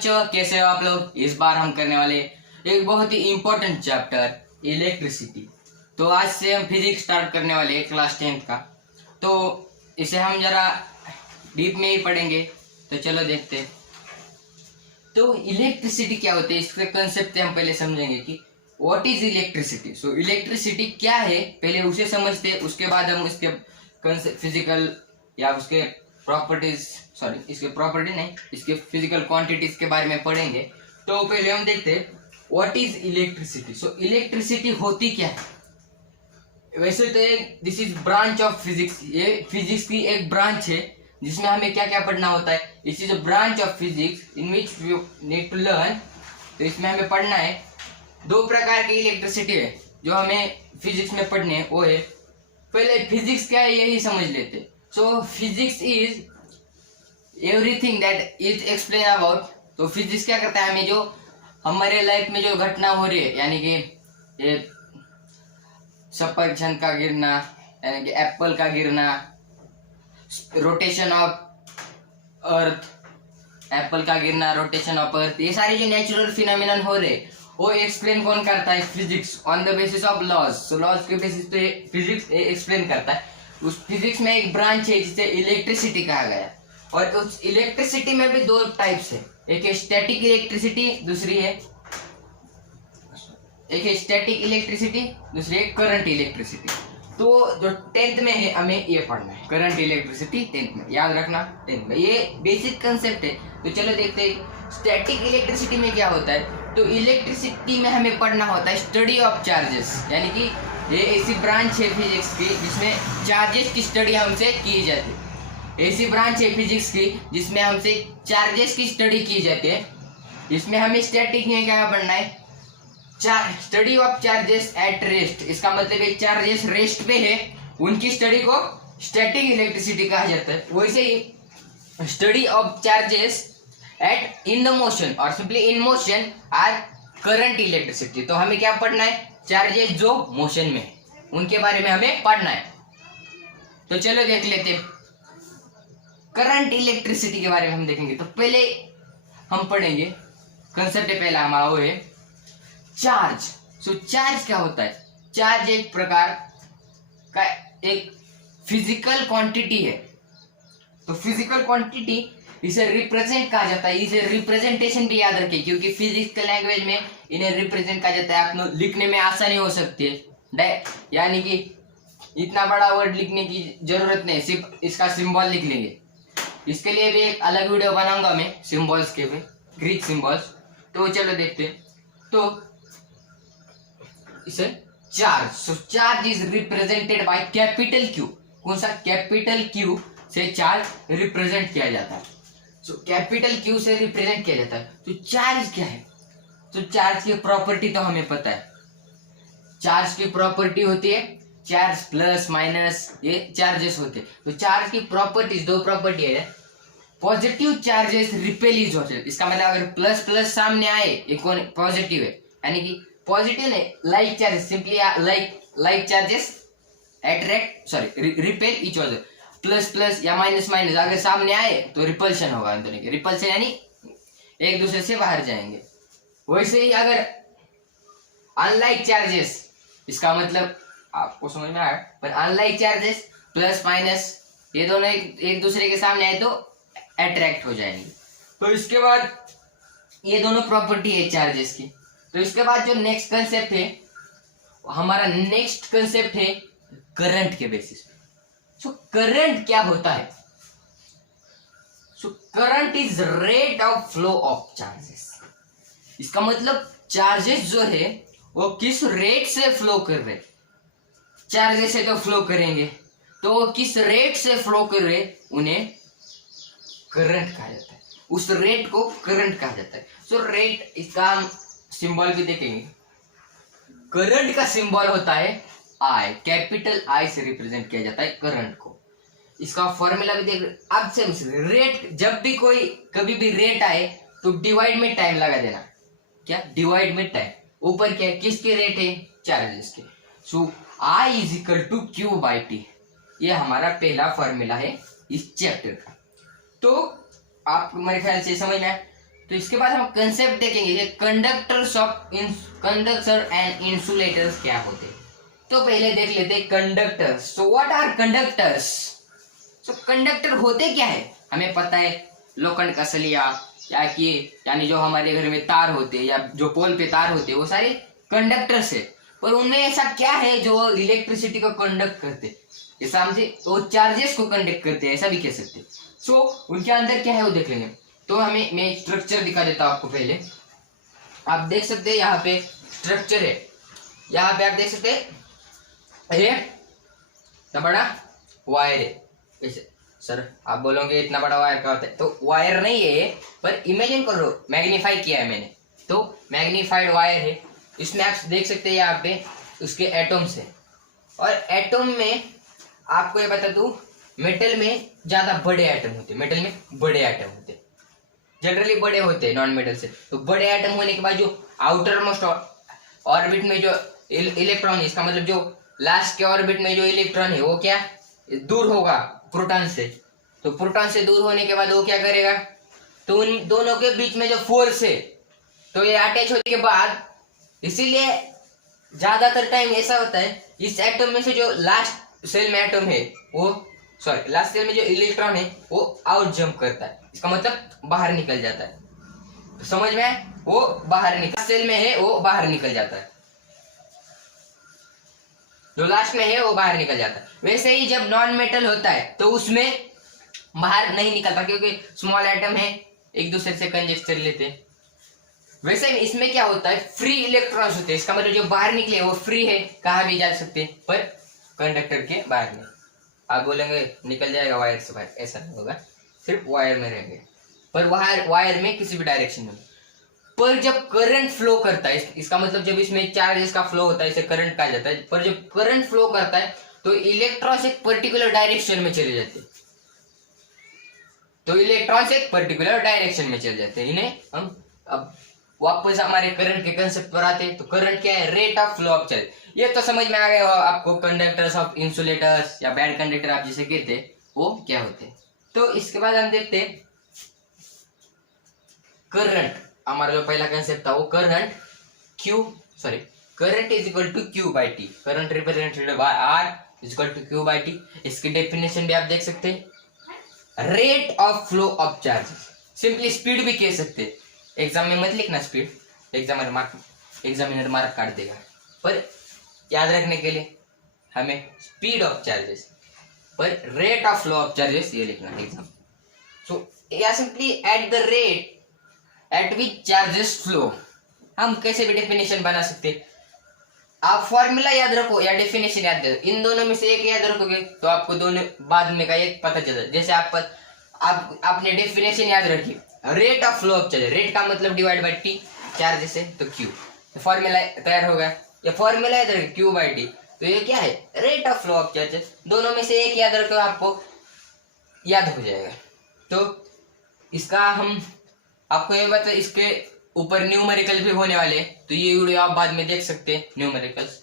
बच्चों, कैसे हो आप लोग। इस बार हम करने वाले एक बहुत ही इम्पोर्टेंट चैप्टर इलेक्ट्रिसिटी। तो आज से हम फिजिक्स स्टार्ट करने वाले हैं क्लास 10th का। तो इसे हम जरा डीप में ही पढ़ेंगे। तो चलो देखते हैं। तो इलेक्ट्रिसिटी क्या होती है, इसके कंसेप्ट हम पहले समझेंगे कि what is electricity. So electricity क्या है पहले उसे समझते हैं, उसके बाद हम इसके फिजिकल या उसके प्रॉपर्टीज इसके प्रॉपर्टी नहीं, इसके फिजिकल क्वांटिटीज के बारे में पढ़ेंगे। तो पहले हम देखते हैं what is electricity. So electricity होती क्या है। वैसे तो this is branch of physics, ये फिजिक्स की एक ब्रांच है जिसमें हमें क्या क्या पढ़ना होता है। It is a branch of physics in which you need to learn. तो इसमें हमें पढ़ना है दो प्रकार की इलेक्ट्रिसिटी है जो हमें फिजिक्स में पढ़ने है। वो है, पहले फिजिक्स क्या है यही समझ लेते। सो physics is everything that is explain about. तो फिजिक्स क्या करता है, हमें जो हमारे लाइफ में जो घटना हो रही है, यानी कि ये सफरचंद का गिरना, यानी कि एप्पल का गिरना, रोटेशन ऑफ अर्थ, एप्पल का गिरना, रोटेशन ऑफ अर्थ, ये सारे जो नेचुरल फिनोमिनन हो रहे वो एक्सप्लेन कौन करता है, physics on the basis of laws. So laws के बेसिस पे फिजिक्स एक्सप्लेन करता है। उस फिजिक्स में एक ब्रांच है जिसे इलेक्ट्रिसिटी कहा गया। और उस इलेक्ट्रिसिटी में भी दो टाइप्स है, एक है स्टैटिक इलेक्ट्रिसिटी, दूसरी है स्टैटिक इलेक्ट्रिसिटी, दूसरी है करंट इलेक्ट्रिसिटी। तो जो 10th में है हमें ये पढ़ना है, करंट इलेक्ट्रिसिटी 10th में, याद रखना 10th में, ये बेसिक कंसेप्ट है। तो चलो देखते हैं स्टैटिक इलेक्ट्रिसिटी में क्या होता है। तो इलेक्ट्रिसिटी में हमें पढ़ना होता है स्टडी ऑफ चार्जेस, यानी कि ये ऐसी ब्रांच है फिजिक्स की जिसमें चार्जेस की स्टडी हमसे की जाती है। ऐसी ब्रांच है फिजिक्स की जिसमें हमसे चार्जेस की स्टडी की जाती है। इसमें हमें स्टैटिक में क्या पढ़ना है, study of charges at rest. इसका मतलब है चार्जेस रेस्ट पे है, उनकी स्टडी को स्टैटिक इलेक्ट्रिसिटी कहा जाता है। वैसे ही study of charges at in the motion और simply in motion are current electricity. तो हमें क्या पढ़ना है, चार्जेस जो मोशन में है उनके बारे में हमें पढ़ना है। तो चलो देख लेते हैं करंट इलेक्ट्रिसिटी के बारे में हम देखेंगे। तो पहले हम पढ़ेंगे कंसेप्ट पहला हमारा वो है चार्ज। सो चार्ज क्या होता है, चार्ज एक प्रकार का एक फिजिकल क्वांटिटी है। तो फिजिकल क्वांटिटी इसे रिप्रेजेंट कहा जाता है। इसे रिप्रेजेंटेशन भी याद रखिए क्योंकि फिजिक्स के लैंग्वेज में इन्हें रिप्रेजेंट कहा जाता है। आपको लिखने में आसानी हो सकती है, यानी कि इतना बड़ा वर्ड लिखने की जरूरत नहीं, सिर्फ इसका सिंबल लिख लेंगे। इसके लिए भी एक अलग वीडियो बनाऊंगा मैं, सिंबल्स के भी, ग्रीक सिंबल्स। तो चलो देखते हैं। तो इसे charge, so charge is represented by capital Q. कौन सा, कैपिटल क्यू से चार्ज रिप्रेजेंट किया जाता है। सो कैपिटल क्यू से रिप्रेजेंट किया जाता है। तो चार्ज क्या है, तो चार्ज की प्रॉपर्टी तो हमें पता है। चार्ज की प्रॉपर्टी होती है चार्ज प्लस माइनस, ये चार्जेस होते हैं। तो चार्ज की प्रॉपर्टीज, दो प्रॉपर्टी है। पॉजिटिव चार्जेस रिपेलिज होते हैं। इसका मतलब अगर प्लस प्लस सामने आए ये कौन पॉजिटिव है, यानी कि पॉजिटिव नहीं, like charges, simply like charges attract repel each other. Plus plus या माइनस माइनस अगर सामने आए तो रिपल्शन होगा, रिपल्शन यानी एक दूसरे से बाहर जाएंगे। वैसे ही अगर अनलाइक चार्जेस, इसका मतलब आपको समझ में आया, पर अनलाइक चार्जेस प्लस माइनस ये दोनों एक दूसरे के सामने आए तो अट्रैक्ट हो जाएंगे। तो इसके बाद ये दोनों प्रॉपर्टी है चार्जेस की। तो इसके बाद जो नेक्स्ट कंसेप्ट है, हमारा नेक्स्ट कंसेप्ट है करंट के बेसिस पे। सो करंट क्या होता है, so current is rate of flow of charges. इसका मतलब चार्जेस जो है वो किस रेट से फ्लो कर रहे, चार्जेस से तो फ्लो करेंगे, तो वो किस रेट से फ्लो कर रहे उन्हें करंट कहा जाता है। उस रेट को करंट कहा जाता है। सो रेट, इसका सिंबल भी देखेंगे। करंट का सिंबल होता है आई, कैपिटल आई से रिप्रेजेंट किया जाता है करंट को। इसका फॉर्मूला भी देख, अब से रेट, जब भी कोई कभी भी रेट आए तो डिवाइड में टाइम लगा देना। क्या, डिवाइड में टाइम। ऊपर क्या है, किसके रेट है, चार्जेस के। So I is equal to Q by T, ये हमारा पहला फॉर्मूला है इस चैप्टर का। तो आप मेरे ख्याल से समझ में आए। तो इसके बाद हम कंसेप्ट देखेंगे कि कंडक्टर एंड इंसुलेटर्स क्या होते हैं। तो पहले देख लेते हैं conductors. So what are conductors? So conductor होते क्या है? हमें पता है लोखंड का सलिया या कि यानी जो हमारे घर में तार होते हैं या जो पोल पे तार होते हैं वो सारे कंडक्टर्स है। पर उनमें ऐसा क्या है जो इलेक्ट्रिसिटी को कंडक्ट करते? जैसा हमसे वो चार्जेस को कंडक्ट करते हैं, ऐसा भी कह सकते हैं। सो उनके अंदर क्या है वो देख लेंगे। तो हमें मैं स्ट्रक्चर दिखा देता हूँ आपको। पहले आप देख सकते हैं यहाँ पे स्ट्रक्चर है, यहाँ पे आप देख सकते हैं ये इतना बड़ा वायर है। ऐसे सर आप बोलोगे इतना बड़ा वायर क्या होता है? तो वायर नहीं है पर इमेजिन करो, मैग्नीफाई किया है मैंने, तो मैग्नीफाइड वायर है। इसमें आप देख सकते हैं यहाँ पे उसके एटम्स है। और एटम में आपको ये बता दूं, मेटल में ज्यादा बड़े एटम होते हैं, मेटल में बड़े एटम होते हैं, जनरली बड़े होते हैं नॉन मेटल से। तो बड़े एटम होने के बाद जो आउटर मोस्ट ऑर्बिट में जो इलेक्ट्रॉन है, इसका मतलब जो लास्ट के ऑर्बिट में जो इलेक्ट्रॉन है वो क्या दूर होगा प्रोटॉन से। तो प्रोटॉन से दूर होने के बाद वो क्या करेगा, तो उन दोनों के बीच में जो फोर्स है तो ये अटैच होने के बाद, इसीलिए ज्यादातर टाइम ऐसा होता है इस एटम में से जो लास्ट सेल में एटम है वो लास्ट सेल में जो इलेक्ट्रॉन है वो आउट जंप करता है, इसका मतलब बाहर निकल जाता है। समझ में? वो बाहर निकल, सेल में है वो बाहर निकल जाता है, जो लास्ट में है वो बाहर निकल जाता है। वैसे ही जब नॉन मेटल होता है तो उसमें बाहर नहीं निकलता क्योंकि स्मॉल एटम है, एक दूसरे से कंजेस्ट कर लेते हैं। वैसे इसमें क्या होता है, फ्री इलेक्ट्रॉन्स होते हैं, इसका मतलब जो बाहर निकले वो फ्री है, कहाँ भी जा सकते हैं, पर कंडक्टर के बाहर नहीं। आप बोलेंगे निकल जाएगा वायर से बाहर, ऐसा नहीं होगा, सिर्फ वायर में रहेंगे, पर वायर में किसी भी डायरेक्शन में। पर जब करंट फ्लो करता है, इसका मतलब जब इसमें चार्जेस का फ्लो होता है इसे करंट कहा जाता है। पर जब करंट फ्लो करता है तो इलेक्ट्रॉन्स एक पर्टिकुलर डायरेक्शन में चले जाते हैं, तो इलेक्ट्रॉन्स एक पर्टिकुलर डायरेक्शन में चले जाते हैं। इन्हें हम अब वापस हमारे करंट के कंसेप्ट पर आते हैं। तो करंट क्या है, rate of flow of charge. ये तो समझ में आ गया हो आपको, कंडक्टर्स ऑफ इंसुलेटर्स या बैड कंडक्टर आप जिसे कहते हैं वो क्या होते हैं। तो इसके बाद हम देखते हैं करंट। हमारा जो पहला कंसेप्ट था वो current current is equal to Q by T. Current represented by R is equal to Q by T. इसकी डेफिनेशन भी आप देख सकते हैं, rate of flow of charges, simply speed भी कह सकते हैं। एग्जाम में मत लिखना स्पीड, एग्जामिनर मार्क काट देगा, पर याद रखने के लिए हमें स्पीड ऑफ चार्जेस पर rate of flow of charges ये लिखना है एग्जाम। सो या simply at the rate at which charges flow. हम कैसे भी डेफिनेशन बना सकते हैं, आप फॉर्मूला याद रखो या डेफिनेशन याद रखो, इन दोनों में से एक याद रखोगे तो आपको दोनों बाद में का एक पता चल जाए। जैसे आपने डेफिनेशन याद रखी, rate of flow of charge, rate का मतलब डिवाइड बाय टी, चार्जेस है तो क्यू, फॉर्मूला तैयार होगा। या फॉर्मूला याद रखो क्यू बाई टी, तो ये क्या है, rate of flow of charges. दोनों में से एक याद रखो, आपको याद हो जाएगा। तो इसका हम आपको ये बता, इसके ऊपर न्यूमेरिकल भी होने वाले, तो ये वीडियो आप बाद में देख सकते हैं न्यूमेरिकल्स।